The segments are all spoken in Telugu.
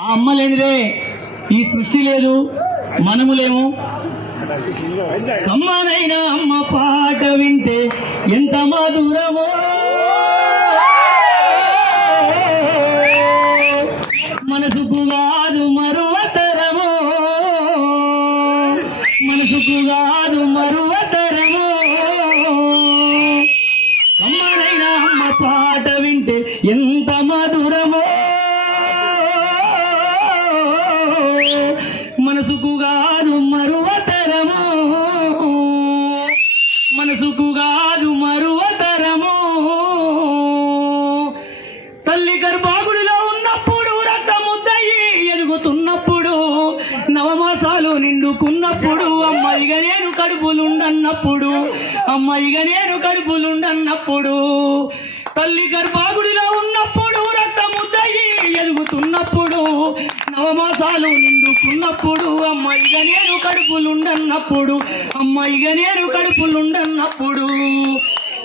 ఆ అమ్మ లేనిదే ఈ సృష్టి లేదు, మనము లేము. కమ్మనైన అమ్మ పాట వింటే ఎంత మధురమో, మనసుకు కాదు మరువతరమో, మనసుకు కాదు మరువతరమో. కమ్మనైన అమ్మ పాట వింటే ఎంత మధురమో, మనసుకు కాదు మరువతరమో, మనసుకు కాదు మరువతరమో. తల్లి గర్భాగుడిలో ఉన్నప్పుడు, రక్తముద్దయి ఎదుగుతున్నప్పుడు, నవమాసాలు నిండుకున్నప్పుడు, అమ్మాయిగా నేను కడుపులుండన్నప్పుడు, అమ్మాయిగా నేను కడుపులుండన్నప్పుడు, తల్లి గర్భాగుడిలో ఉన్నప్పుడు, రక్తముద్దయి ఎదుగుతున్నప్పుడు, నవమాసాలు నిండుకున్నప్పుడు, అమ్మాయిగా నేను కడుపులుండన్నప్పుడు, అమ్మాయిగా నేను కడుపులుండన్నప్పుడు,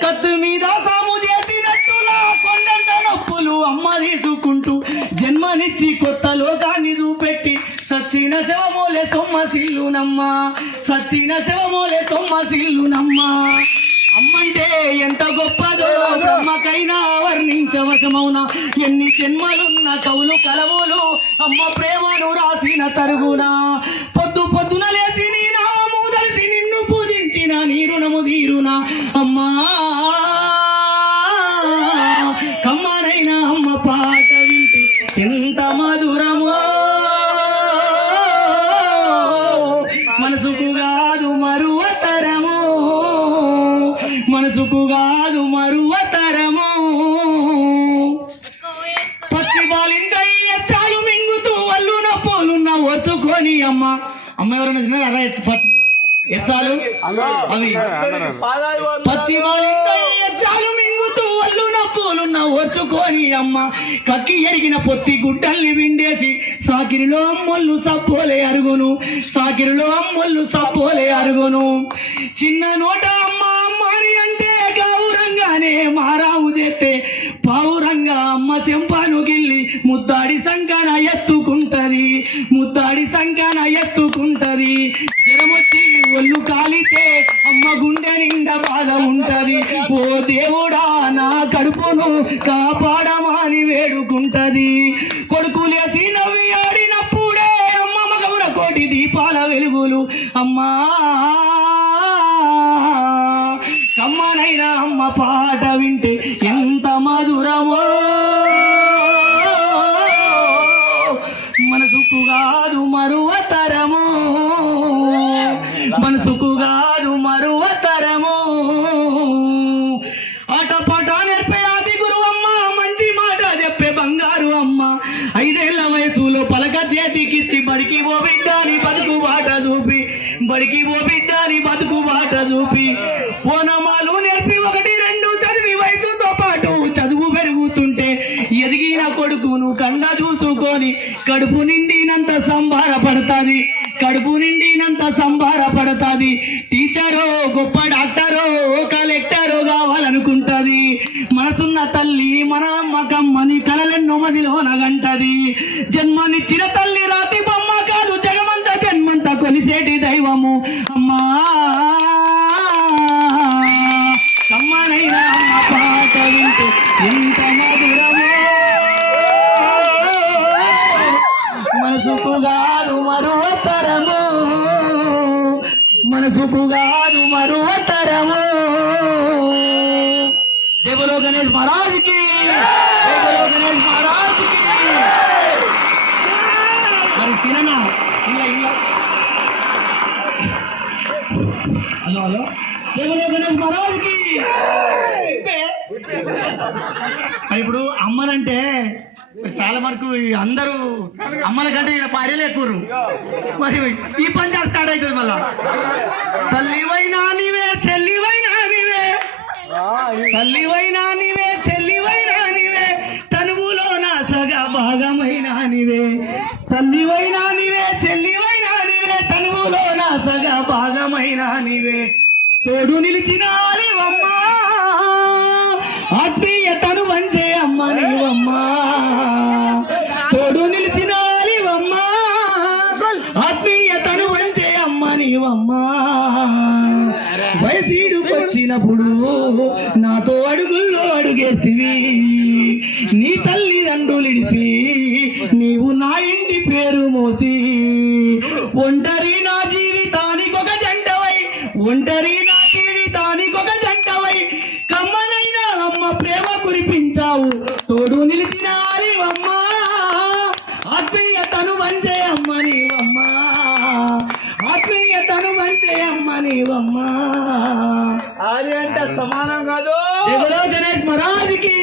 కత్తు మీద సాము చేసినట్టులా కొండంత నొప్పులు అమ్మ తీసుకుంటూ జన్మనిచ్చి కొత్త లోకాన్ని చూపెట్టి సచ్చిన శవమోలే సొమ్మసిల్లునమ్మ, సచ్చిన శవమోలే సొమ్మసిల్లునమ్మ. అమ్మంటే ఎంత గొప్పదో బ్రహ్మకైనా వర్ణించవశమౌనా, ఎన్ని జన్మలున్న కవులు కలవులు అమ్మ ప్రేమను రాసిన తరుగునా. పొద్దు పొద్దున లేచి నీ నామము దలిసి నిన్ను పూజించిన నీ రుణము తీరునా అమ్మా. కమ్మనైన అమ్మ పాట వింటే ఎంత మధురమో, మనసుకు కాదు మరువతరమో, మనసుకు కాదు మరువతరమో. పచ్చి బాలిందయ్య చాలు మింగుతూ వల్లున పోలున్న ఓర్చుకొని అమ్మ. అమ్మ ఎవరైనా తిన్నారు అలా పచ్చి ఎచ్చాలు అవి పచ్చి బాలిందయ్య చాలు మింగుతూ వల్లున పోలున్న ఓర్చుకొని అమ్మ. కక్కి ఎరిగిన పొత్తి గుడ్డల్ని విండేసి సాకిరిలో అమ్మొల్లు సప్పోలే అరుగును, సాకిరిలో అమ్మొల్లు సప్పోలే అరుగును. చిన్న నోట అమ్మ అమ్మాని అంటే గౌరంగానే మారావు చేస్తే పావురంగా అమ్మ చెంపాను గిల్లి ముద్దాడి సంకన ఎత్తుకుంటది, ముద్దాడి సంకన ఎత్తుకుంటది. జ్వరమొచ్చి ఒళ్ళు కాలితే అమ్మ గుండె నిండా బాధ ఉంటది. ఓ దేవుడా నా కడుపును కాపాడమని వేడుకుంటది. కొడుకులేసి నవ్వి ఆడినప్పుడే అమ్మ మగవున కోటి దీపాల వెలుగులు అమ్మా. కమ్మనైన అమ్మ పాట వింటే ఎంత మధురమో, మనసుకు కాదు మరువతరమో, మనసుకు కాదు మరువతరమో. ఆటపాట నేర్పే ఆది గురువమ్మ, మంచి మాట చెప్పే బంగారు అమ్మ. 5 ఏళ్ల వయసులో పలక చేతికిచ్చి బడికి ఓ బిడ్డని బతుకు బాట చూపి, బడికి ఓ బిడ్డని బతుకు బాట చూపి, ఓనమాలు నేర్పి 1, 2 చదివి వయసుతో పాటు చదువు పెరుగుతుంటే ఎదిగిన కొడుకును కన్న చూసుకొని కడుపు నిండినంత సంబారపడతాది, కడుపు నిండినంత సంబారపడతాది. టీచరో గొప్ప డాక్టరో కలెక్టరో కావాలనుకుంటది. మనసున్న తల్లి మన అమ్మకమ్మని కలలెన్నో మదిలోన గంటది. జన్మనిచ్చిన తల్లి రాతి బొమ్మ కాదు, జగమంత జన్మంత కొలిసేటి దైవము అమ్మా. కమ్మనైన అమ్మ పాట వింటే ఎంత మధురమో, మనసుకు కాదు మరువతరము, మనసుకు కాదు మరువతరము. జై బోలో గణేష్ మహారాజ్ కి, జై బోలో గణేష్ మహారాజ్ కి. మరి తిననా ఇలా ఇలా హలో హలో. జై బోలో గణేష్ మహారాజ్ కి. ఇప్పుడు అమ్మనంటే చాలా వరకు అందరూ అమ్మల కంటే ఇక్కడ భార్యలు ఎక్కువ. మరి ఈ పంచాలు స్టార్ట్ అవుతుంది మళ్ళా. తల్లివైనా నీవే చెల్లివైనా నీవే, తల్లివైనా నీవే చెల్లివైనా నీవే, తనువులో నా సగ భాగమైన నీవే. తల్లివైనా నీవే చెల్లివైనా నీవే, తనువులో నా సగ భాగమైన నీవే. తోడు నిలిచిన ఆలివమ్మా, ఆత్మీయతను వంచే అమ్మ నీవమ్మా. తోడు నిలిచిన పుట్టినప్పుడు నాతో అడుగుల్లో అడుగేసివి నీ తల్లిదండ్రులిడిసి నీవు నా ఇంటి పేరు మోసి ఒంటరి నా జీవితానికి ఒక జంటవై ఒంటరి నా జీవితానికి ఒక జంటవై కమ్మనైన అమ్మ ప్రేమ కురిపించావు తోడు నిలిచిన అమ్మ ఆత్మీయతను వంచే అమ్మ నీవమ్మ ఆత్మీయతను వంచే అమ్మ నీవమ్మ ఆది అంటే సమానం కాదు గణేష్ మహారాజుకి